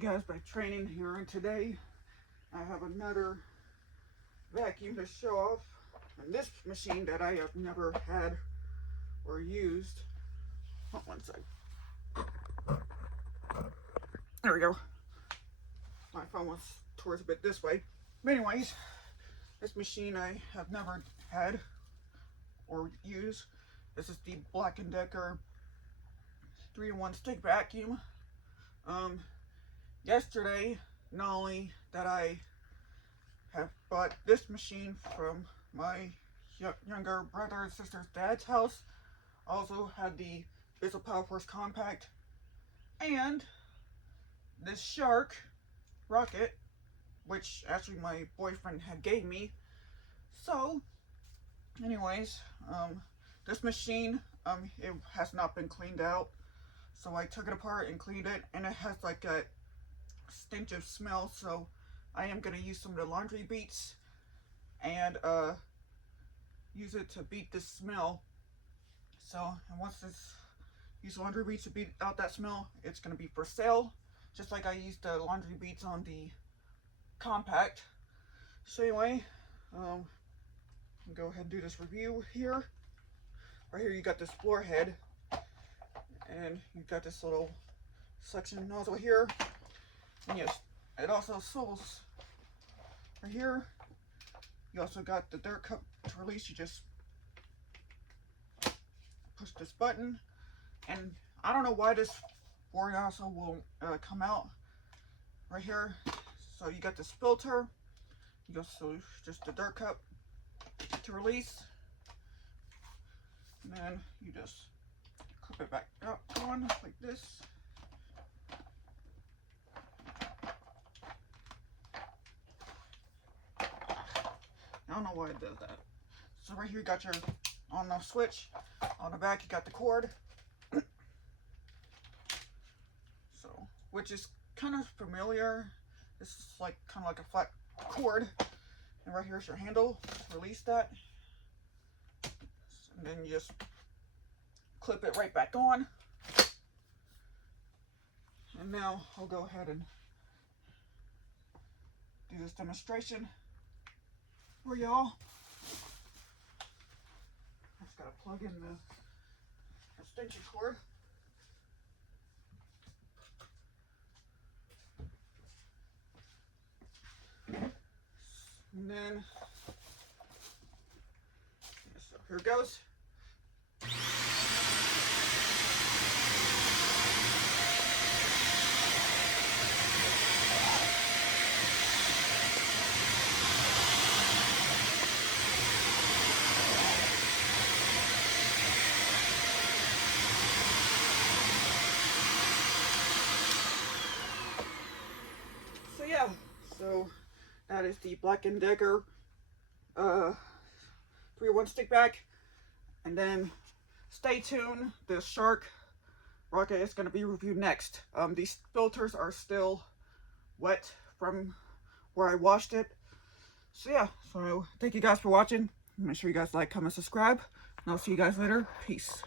Guys, by training here, and today I have another vacuum to show off, and this machine that I have never had or used. Hold one sec. There we go. My phone was towards a bit this way. But anyways, this machine I have never had or used. This is the Black+Decker 3-in-1 stick vacuum. Yesterday, not only that I have bought this machine from my younger brother and sister's dad's house, I also had the Visual Power Force Compact and this Shark rocket, which actually my boyfriend had gave me. So, anyways, this machine, it has not been cleaned out. So I took it apart and cleaned it, and it has like a stench of smell, so I am going to use some of the laundry beats and use it to beat this smell. So, and once this use laundry beats to beat out that smell, it's going to be for sale, just like I used the laundry beats on the compact. So anyway, I'll go ahead and do this review here. Right here you got this floor head, and you've got this little suction nozzle here. And yes, it also swivels right here. You also got the dirt cup to release. You just push this button, and I don't know why this board also won't come out right here. So you got this filter. You also just the dirt cup to release, and then you just clip it back up on like this. I don't know why it does that. So right here you got your on-off switch. On the back you got the cord. So, which is kind of familiar. This is like kind of like a flat cord. And right here's your handle to release that. And then you just clip it right back on. And now I'll go ahead and do this demonstration for y'all. I just gotta plug in the extension cord. And then, so here it goes. So yeah, so that is the Black+Decker 3-in-1 stick vac. And then stay tuned, the Shark rocket is going to be reviewed next. These filters are still wet from where I washed it. So yeah, so thank you guys for watching. Make sure you guys like, comment, subscribe, and I'll see you guys later. Peace.